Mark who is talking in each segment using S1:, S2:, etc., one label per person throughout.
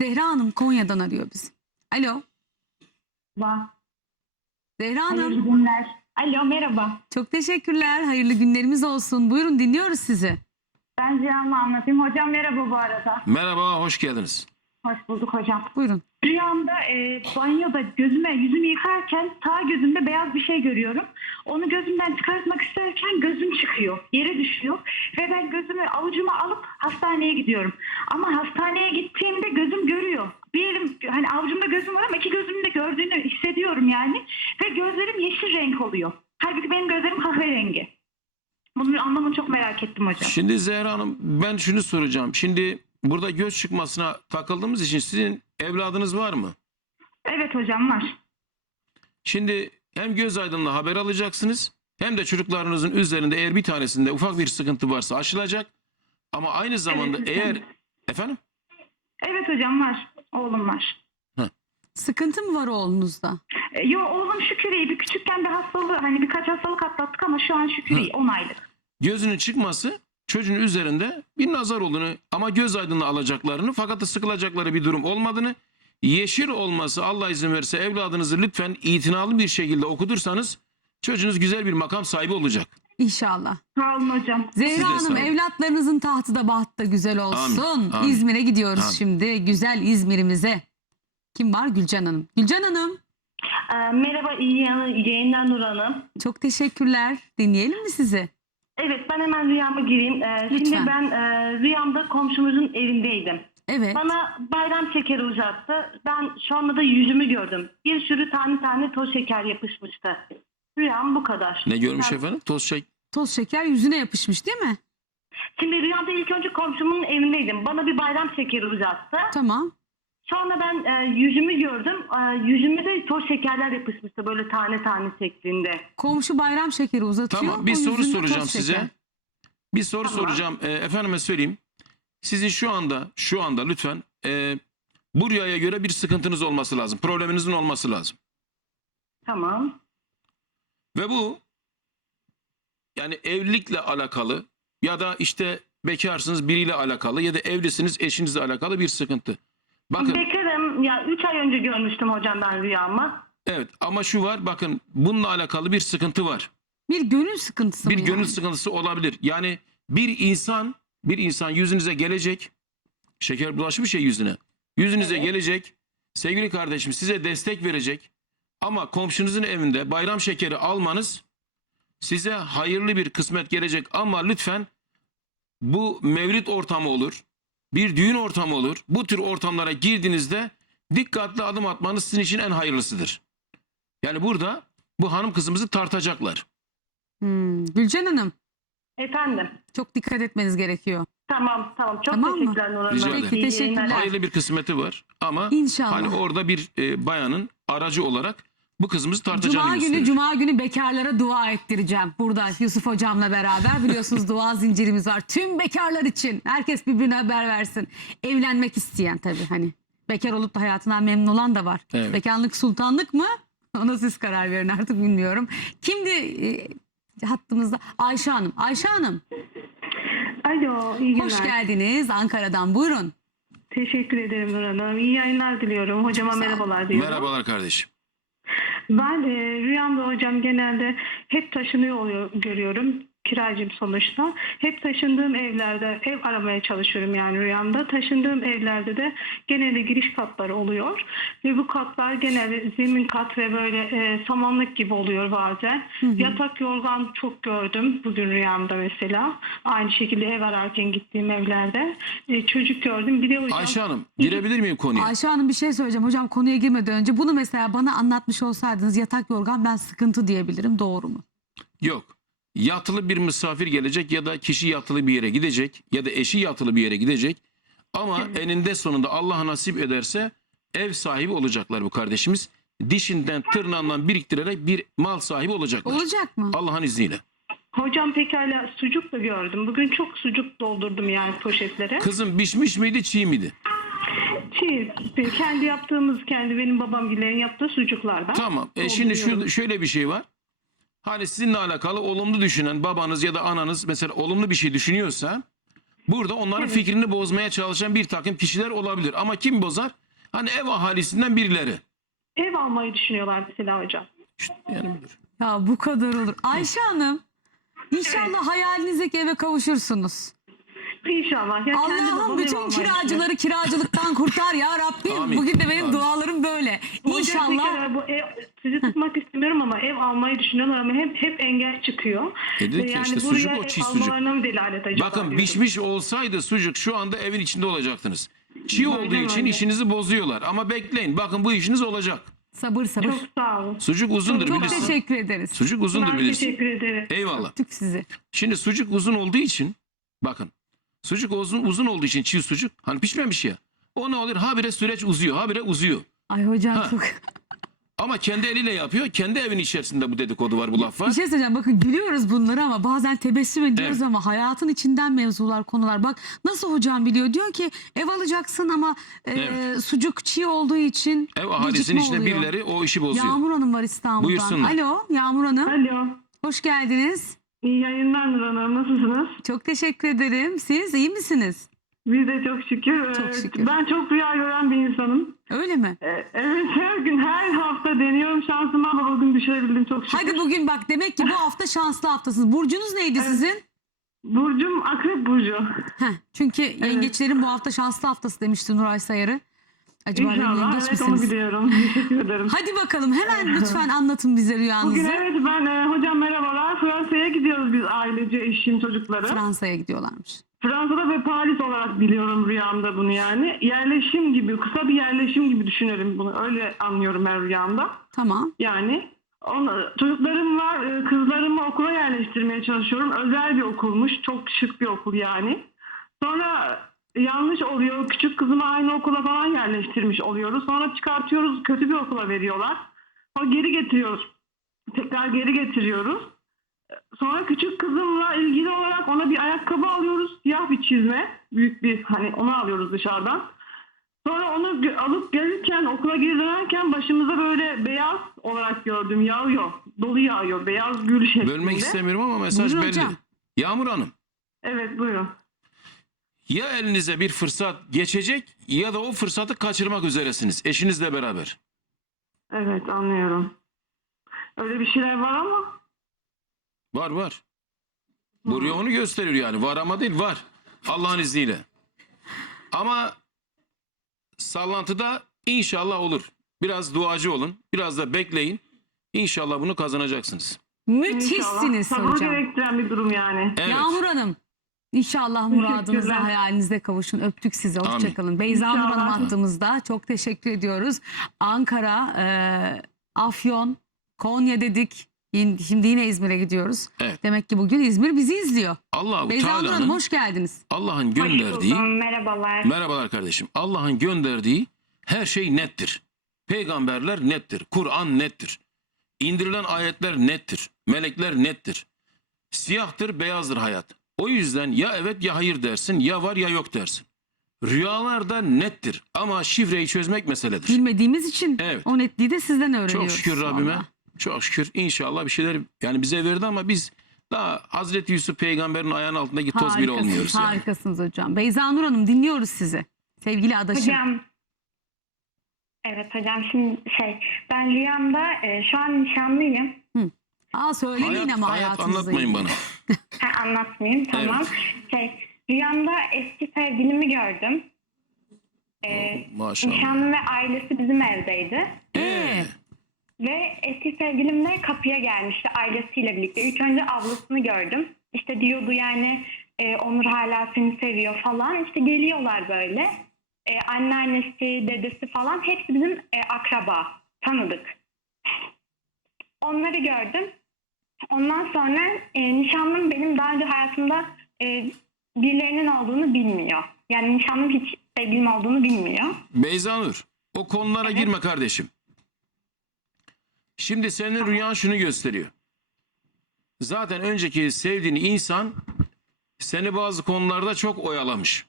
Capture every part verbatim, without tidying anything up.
S1: Zehra Hanım Konya'dan arıyor bizi. Alo.
S2: Merhaba.
S1: Zehra
S2: Hayırlı
S1: Hanım.
S2: günler. Alo, merhaba.
S1: Çok teşekkürler. Hayırlı günlerimiz olsun. Buyurun, dinliyoruz sizi.
S2: Ben rüyamı anlatayım. Hocam merhaba bu arada.
S3: Merhaba, hoş geldiniz.
S2: Hoş bulduk hocam.
S1: Buyurun.
S2: Rüyamda e, banyoda gözüme yüzümü yıkarken sağ gözümde beyaz bir şey görüyorum. Onu gözümden çıkartmak isterken gözüm çıkıyor. Yere düşüyor. Ve ben gözümü avucuma alıp hastaneye gidiyorum. Ama hastaneye gittiğimde gözüm görüyor. Bir elim, hani avucumda gözüm var ama iki gözümün de gördüğünü hissediyorum yani. Ve gözlerim yeşil renk oluyor. Halbuki benim gözlerim kahverengi. Bunun anlamını çok merak ettim hocam.
S3: Şimdi Zehra Hanım, ben şunu soracağım. Şimdi burada göz çıkmasına takıldığımız için sizin evladınız var mı?
S2: Evet hocam, var.
S3: Şimdi hem göz aydınlığı haber alacaksınız, hem de çocuklarınızın üzerinde eğer bir tanesinde ufak bir sıkıntı varsa aşılacak. Ama aynı zamanda
S2: Evet,
S3: eğer...
S2: hocam.
S3: Efendim?
S2: Evet hocam, var. Oğlum var.
S1: Sıkıntı mı var oğlunuzda?
S2: E, Yo, oğlum şükür iyi. Bir küçükken bir hastalığı, hani birkaç hastalık atlattık ama şu an şükür iyi. on aylık.
S3: Gözünün çıkması çocuğun üzerinde bir nazar olduğunu ama göz aydınlığı alacaklarını fakat da sıkılacakları bir durum olmadığını, yeşil olması Allah izin verirse evladınızı lütfen itinalı bir şekilde okutursanız çocuğunuz güzel bir makam sahibi olacak.
S1: İnşallah.
S2: Sağ olun hocam.
S3: Siz de
S1: Zehra
S3: sağ
S1: Hanım,
S3: olun.
S1: evlatlarınızın tahtı da bahtı da güzel olsun.
S3: Amin, amin.
S1: İzmir'e gidiyoruz
S3: Amin.
S1: şimdi. Güzel İzmir'imize. Kim var? Gülcan Hanım. Gülcan Hanım.
S4: Ee, merhaba, iyi yayınlar Nur Hanım.
S1: Çok teşekkürler. Dinleyelim mi sizi?
S4: Evet, ben hemen rüyama gireyim. Ee,
S1: Lütfen.
S4: şimdi ben e, rüyamda komşumuzun evindeydim.
S1: Evet.
S4: Bana bayram şekeri uzattı. Ben şu anda da yüzümü gördüm. Bir sürü tane tane toz şeker yapışmıştı. Rüyam bu kadar.
S3: Ne görmüş
S4: Ben-
S3: efendim? Toz şek.
S1: Toz şeker yüzüne yapışmış değil mi?
S4: Şimdi rüyamda ilk önce komşumun evindeydim. Bana bir bayram şekeri uzattı.
S1: Tamam.
S4: Sonra ben e, yüzümü gördüm. E, yüzüme de toz şekerler yapışmıştı böyle tane tane şeklinde.
S1: Komşu bayram şekeri uzatıyor.
S3: Tamam, bir
S1: o
S3: soru
S1: yüzünde
S3: soracağım
S1: toz
S3: size.
S1: şeker.
S3: Bir soru
S4: Tamam.
S3: soracağım. E, efendime söyleyeyim. Sizin şu anda, şu anda lütfen e, bu rüyaya göre bir sıkıntınız olması lazım. Probleminizin olması lazım.
S4: Tamam.
S3: Ve bu yani evlilikle alakalı ya da işte bekarsınız biriyle alakalı ya da evlisiniz eşinizle alakalı bir sıkıntı. Bakın
S4: Bekarım. Ya üç ay önce görmüştüm hocam ben rüyamı.
S3: evet, ama şu var, bakın bununla alakalı bir sıkıntı var.
S1: Bir gönül sıkıntısı
S3: Bir
S1: mı
S3: gönül
S1: yani?
S3: sıkıntısı olabilir. Yani bir insan bir insan yüzünüze gelecek. Şeker bulaşmış ya yüzüne. Yüzünüze
S4: Evet.
S3: gelecek. Sevgili kardeşim, size destek verecek. Ama komşunuzun evinde bayram şekeri almanız size hayırlı bir kısmet gelecek. Ama lütfen bu mevlid ortamı olur. Bir düğün ortamı olur. Bu tür ortamlara girdiğinizde dikkatli adım atmanız sizin için en hayırlısıdır. Yani burada bu hanım kızımızı tartacaklar.
S1: Hmm. Gülcan Hanım,
S4: Efendim.
S1: çok dikkat etmeniz gerekiyor.
S4: Tamam tamam. Çok
S1: Tamam mı?
S4: teşekkürler Nur Hanım.
S3: Rica
S4: İyi
S3: ederim.
S4: yayınlar.
S1: Teşekkürler.
S3: Hayırlı bir kısmeti var ama
S1: İnşallah.
S3: hani orada bir e, bayanın aracı olarak bu kızımızı tartacağını
S1: Cuma günü
S3: gösterir.
S1: Cuma günü bekarlara dua ettireceğim. Burada Yusuf hocamla beraber biliyorsunuz dua zincirimiz var. Tüm bekarlar için herkes birbirine haber versin. Evlenmek isteyen tabii hani. Bekar olup da hayatından memnun olan da var.
S3: Evet.
S1: Bekarlık sultanlık mı? Ona siz karar verin artık, bilmiyorum. Kimdi e, hattımızda? Ayşe Hanım. Ayşe Hanım,
S5: Alo, iyi günler.
S1: hoş geldiniz Ankara'dan, buyurun.
S5: Teşekkür ederim Nur Hanım. İyi yayınlar diliyorum. Hocama
S1: Sağ olun.
S5: merhabalar diyorum.
S3: Merhabalar kardeşim.
S5: Ben e, rüyamda hocam genelde hep taşınıyor oluyor, görüyorum. Kiracıyım sonuçta. Hep taşındığım evlerde ev aramaya çalışıyorum yani rüyamda. Taşındığım evlerde de genelde giriş katları oluyor. Ve bu katlar genelde zemin kat ve böyle e, samanlık gibi oluyor bazen. Yatak yorgan çok gördüm bugün rüyamda mesela. Aynı şekilde ev ararken gittiğim evlerde. E, çocuk gördüm. Bir de hocam...
S3: Ayşe Hanım, girebilir miyim konuya?
S1: Ayşe Hanım, bir şey söyleyeceğim. Hocam konuya girmeden önce bunu mesela bana anlatmış olsaydınız, yatak yorgan ben sıkıntı diyebilirim. Doğru mu?
S3: Yok. Yatılı bir misafir gelecek ya da kişi yatılı bir yere gidecek ya da eşi yatılı bir yere gidecek. Ama eninde sonunda Allah nasip ederse ev sahibi olacaklar bu kardeşimiz. Dişinden tırnağından biriktirerek bir mal sahibi olacaklar.
S1: Olacak mı?
S3: Allah'ın izniyle.
S5: Hocam pekala sucuk da gördüm. Bugün çok sucuk doldurdum yani poşetlere.
S3: Kızım pişmiş miydi, çiğ miydi?
S5: Şey, kendi yaptığımız, kendi benim babamgilerin yaptığı sucuklardan.
S3: Tamam. E şimdi şu,
S5: dolduruyorum.
S3: şöyle bir şey var. Hani sizinle alakalı olumlu düşünen babanız ya da ananız mesela olumlu bir şey düşünüyorsa Burada onların fikrini bozmaya çalışan bir takım kişiler olabilir. Ama kim bozar? Hani ev ahalisinden birileri.
S5: Ev almayı düşünüyorlar mesela hocam.
S3: İşte yani budur.
S1: Ya bu kadar olur. Ayşe Hanım, inşallah hayalinizdeki eve kavuşursunuz.
S5: İnşallah. Ya kendi
S1: Allah'ım
S5: babam ev
S1: bütün
S5: almayı
S1: kiracıları kiracılıktan kurtar ya Rabbim.
S3: Amin.
S1: Bugün de benim
S3: Amin.
S1: dualarım böyle.
S5: düşünüyor.
S1: İnşallah.
S5: Gerçekten bu ev, sizi tutmak istemiyorum ama ev almayı düşünüyorlar ama hep hep engel çıkıyor.
S3: E dedik
S5: Ve
S3: ya işte,
S5: buraya
S3: sucuk o,
S5: ev
S3: çiğ sucuk.
S5: almalarına mı delalet acaba
S3: Bakın
S5: diyorum.
S3: pişmiş olsaydı sucuk şu anda evin içinde olacaktınız. Çiğ
S5: Aynen
S3: olduğu için
S5: öyle.
S3: işinizi bozuyorlar. Ama bekleyin, bakın bu işiniz olacak.
S1: Sabır sabır.
S5: Çok sağ olun.
S3: Sucuk uzundur
S1: Çok
S3: bilirsin.
S1: teşekkür ederiz.
S3: Sucuk uzundur
S5: Ben
S3: bilirsin.
S5: teşekkür ederim.
S3: Eyvallah.
S1: Öptük sizi.
S3: Şimdi sucuk uzun olduğu için bakın. Sucuk uzun uzun olduğu için çiğ sucuk hani pişmemiş ya. O ne olur? Habire süreç uzuyor. Habire uzuyor.
S1: Ay hocam
S3: Ha.
S1: çok...
S3: Ama kendi eliyle yapıyor. Kendi evin içerisinde bu dedikodu var, bu laf var.
S1: Bir şey söyleyeceğim, bakın gülüyoruz bunları ama bazen tebessüm ediyoruz
S3: Evet.
S1: ama hayatın içinden mevzular, konular. Bak nasıl hocam biliyor, diyor ki ev alacaksın ama e,
S3: Evet.
S1: sucuk çiğ olduğu için
S3: Ev ahalisinin
S1: gecikme
S3: içinde
S1: oluyor.
S3: birileri o işi bozuyor.
S1: Yağmur Hanım var İstanbul'dan.
S3: Buyursunlar.
S1: Alo Yağmur Hanım,
S5: Alo.
S1: hoş geldiniz.
S5: İyi yayınlar Nur Hanım. Nasılsınız?
S1: Çok teşekkür ederim. Siz iyi misiniz?
S5: Biz de çok şükür.
S1: Çok
S5: Ee,
S1: şükür.
S5: Ben çok rüya gören bir insanım.
S1: Öyle mi?
S5: Ee, Evet, her gün her hafta deniyorum şansıma ama bugün düşürebildim çok şükür.
S1: Hadi bugün bak, demek ki bu hafta şanslı haftasınız. Burcunuz neydi sizin?
S5: Burcum Akrep Burcu.
S1: Heh, çünkü yengeçlerin bu hafta şanslı haftası demişti Nuray Sayarı. Acaba benim
S5: İnşallah.
S1: yengeç
S5: Evet, onu
S1: misiniz?
S5: biliyorum. Teşekkür ederim.
S1: Hadi bakalım hemen lütfen anlatın bize rüyanızı.
S5: Bugün evet ben e, hocam merhabalar. Fransa'ya gidiyoruz biz ailece, eşim, çocukları.
S1: Fransa'ya gidiyorlarmış.
S5: Fransa'da ve Paris olarak biliyorum rüyamda bunu yani. Yerleşim gibi, kısa bir yerleşim gibi düşünelim bunu. Öyle anlıyorum ben rüyamda.
S1: Tamam.
S5: Yani onu, çocuklarım var, e, kızlarımı okula yerleştirmeye çalışıyorum. Özel bir okulmuş, çok şık bir okul yani. Sonra yanlış oluyor, küçük kızımı aynı okula falan yerleştirmiş oluyoruz. Sonra çıkartıyoruz, kötü bir okula veriyorlar. Sonra geri getiriyoruz, tekrar geri getiriyoruz. Sonra küçük kızımla ilgili olarak ona bir ayakkabı alıyoruz, siyah bir çizme, büyük bir, hani onu alıyoruz dışarıdan. Sonra onu gö- alıp gelirken, okula geri dönerken başımıza böyle beyaz olarak gördüm, yağıyor, dolu yağıyor, beyaz gül şeklinde.
S3: Bölmek istemiyorum ama mesaj
S1: Buyurun
S3: belli.
S1: hocam.
S3: Yağmur Hanım,
S5: Evet, buyurun.
S3: ya elinize bir fırsat geçecek ya da o fırsatı kaçırmak üzeresiniz eşinizle beraber.
S5: Evet, anlıyorum. Öyle bir şeyler var ama
S3: Var var. Bu rüya onu gösteriyor yani. Var ama değil, var. Allah'ın izniyle. Ama sallantıda inşallah olur. Biraz duacı olun. Biraz da bekleyin. İnşallah bunu kazanacaksınız.
S1: Müthişsiniz
S5: İnşallah. Sabır
S1: hocam.
S5: gerektiren bir durum yani.
S3: Evet.
S1: Yağmur Hanım, İnşallah muradınıza,
S5: Teşekkürler.
S1: hayalinizde kavuşun. Öptük sizi.
S3: Amin.
S1: Hoşçakalın. Beyza Nur
S5: İnşallah.
S1: Hanım attığımızda. Çok teşekkür ediyoruz. Ankara, e, Afyon, Konya dedik. Yin- Şimdi yine İzmir'e gidiyoruz.
S3: Evet.
S1: Demek ki bugün İzmir bizi izliyor.
S3: Allah-u
S1: Beyza Nur Hanım
S3: Teala'nın
S1: hoş geldiniz.
S3: Allah'ın
S2: Hoş
S3: gönderdiği
S2: buldum. Merhabalar.
S3: merhabalar kardeşim. Allah'ın gönderdiği her şey nettir. Peygamberler nettir. Kur'an nettir. İndirilen ayetler nettir. Melekler nettir. Siyahtır, beyazdır hayat. O yüzden ya evet ya hayır dersin, ya var ya yok dersin. Rüyalar da nettir ama şifreyi çözmek meseledir.
S1: Bilmediğimiz için
S3: Evet.
S1: o netliği de sizden
S3: Çok
S1: öğreniyoruz.
S3: şükür Rabbime.
S1: vallahi.
S3: Çok şükür inşallah bir şeyler yani bize verdi ama biz daha Hazreti Yusuf peygamberin ayağının altındaki toz bile
S1: Harikasınız,
S3: olmuyoruz yani.
S1: harikasınız hocam. Beyza Nur Hanım dinliyoruz sizi. Sevgili adaşım.
S2: Hocam. Evet hocam, şimdi şey ben rüyamda e, şu an nişanlıyım.
S1: Aa söylemeyin
S3: Hayat,
S1: ama
S3: hayat
S1: hayatınızla
S3: anlatmayın
S1: ilgili.
S3: bana.
S2: Ha, anlatmayayım, tamam. Şey rüyamda eski sevgilimi gördüm. E,
S3: Maşallah.
S2: nişanlım ve ailesi bizim evdeydi.
S3: Ee,
S2: Ve eski sevgilim de kapıya gelmişti ailesiyle birlikte. İlk önce ablasını gördüm. İşte diyordu yani e, Onur hala seni seviyor falan. İşte geliyorlar böyle. E, anneannesi, dedesi falan hepsi bizim e, akraba. Tanıdık. Onları gördüm. Ondan sonra e, nişanlım benim daha önce hayatımda e, birilerinin olduğunu bilmiyor. Yani nişanlım hiç sevgilim olduğunu bilmiyor.
S3: Beyza Nur, o konulara girme kardeşim. Şimdi senin rüyan şunu gösteriyor. Zaten önceki sevdiğin insan seni bazı konularda çok oyalamış.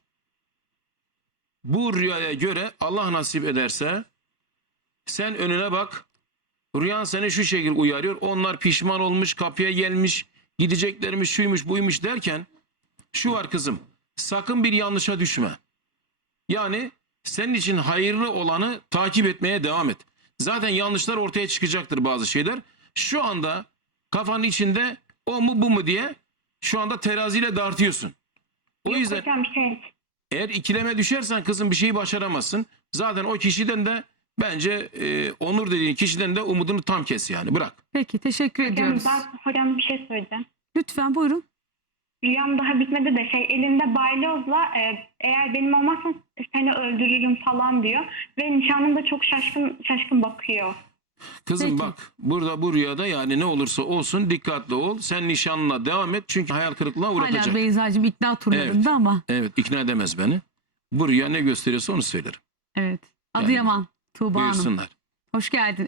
S3: Bu rüyaya göre Allah nasip ederse sen önüne bak. Rüyan seni şu şekilde uyarıyor. Onlar pişman olmuş, kapıya gelmiş, gideceklermiş, şuymuş, buymuş derken şu var kızım. sakın bir yanlışa düşme. Yani senin için hayırlı olanı takip etmeye devam et. Zaten yanlışlar ortaya çıkacaktır bazı şeyler. Şu anda kafanın içinde o mu bu mu diye şu anda teraziyle tartıyorsun. O
S6: Yok
S3: yüzden
S6: hocam şey
S3: eğer ikileme düşersen kızım bir şeyi başaramazsın. Zaten o kişiden de bence e, Onur dediğin kişiden de umudunu tam kes yani bırak.
S1: Peki teşekkür
S6: hocam,
S1: ediyoruz.
S6: ben, hocam bir şey söyleyeceğim.
S1: Lütfen buyurun.
S6: Rüyam daha bitmedi de şey elinde balyozla e, eğer benim olmazsan seni öldürürüm falan diyor. Ve nişanlım da çok şaşkın şaşkın bakıyor.
S3: Kızım
S1: Peki.
S3: bak burada bu rüyada yani ne olursa olsun dikkatli ol. Sen nişanlına devam et çünkü hayal kırıklığına uğratacak.
S1: Hala Beyza'cığım ikna turlarında
S3: Evet.
S1: ama.
S3: Evet ikna edemez beni. Bu rüya ne gösteriyorsa onu söylerim.
S1: Evet. Adıyaman Tuğba Hanım.
S3: Buyursunlar.
S1: Hoş geldin.